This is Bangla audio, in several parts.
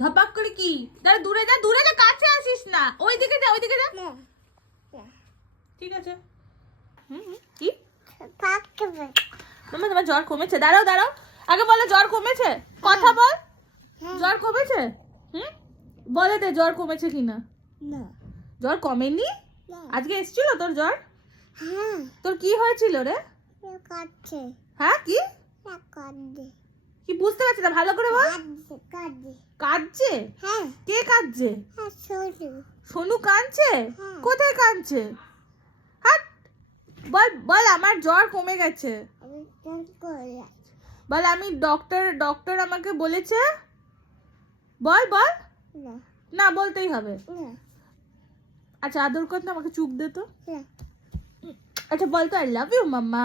ধপাক করে কি? দাঁড়া, দূরে যা, দূরে যা, কাছে আসিস না। ওইদিকে যা, ওইদিকে যা। ঠিক আছে। কি মাম্মা, তোমার জ্বর কমেছে? দাঁড়াও দাঁড়াও, আগে বলো জ্বর কমেছে, কথা বল। জ্বর কমেছে? বলে দে জ্বর কমেছে কিনা। জ্বর কমেনি? আজকে এসেছিল তোর জ্বর? তোর কি হয়েছিল রে? হ্যাঁ কি কি বুঝতে পারছি না, ভালো করে বল। কাঁদছে? কে কাঁদছে? সোনু কাঁদছে? কোথায় কাঁদছে? হাট, বল বল আমার জ্বর কমে গেছে। বল আমি ডক্টর আমাকে বলেছে। বল বল। না বলতেই হবে। আচ্ছা আদর কর না, আমাকে চুপ দে তো। আচ্ছা বল তো আই লাভ ইউ মাম্মা।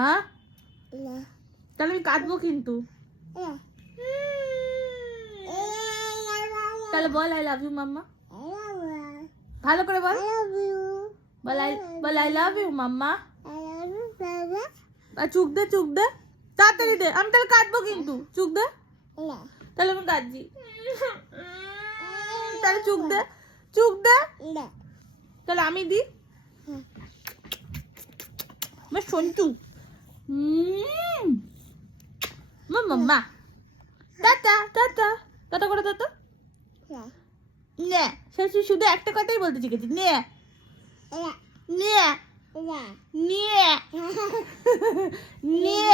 তাহলে আমি কাঁদবো কিন্তু। তাহলে বল আই লাভ ইউ মাম্মা, ভালো করে বল। বল আই লাভ ইউ মাম্মা। চুপ দে চুপ দে, তাড়াতাড়ি দে, আমি তাহলে কাঁদবো কিন্তু। চুপ দে, তাহলে আমি কাঁদছি। তাহলে চুপ দে, চুপ দে, তাহলে আমি দি। সন্টু মাম্মা, টাটা টাটা, টাটা করে টাটা। নে সে শুধু একটা কথাই বলতে শিখেছি, নে নে নে নে।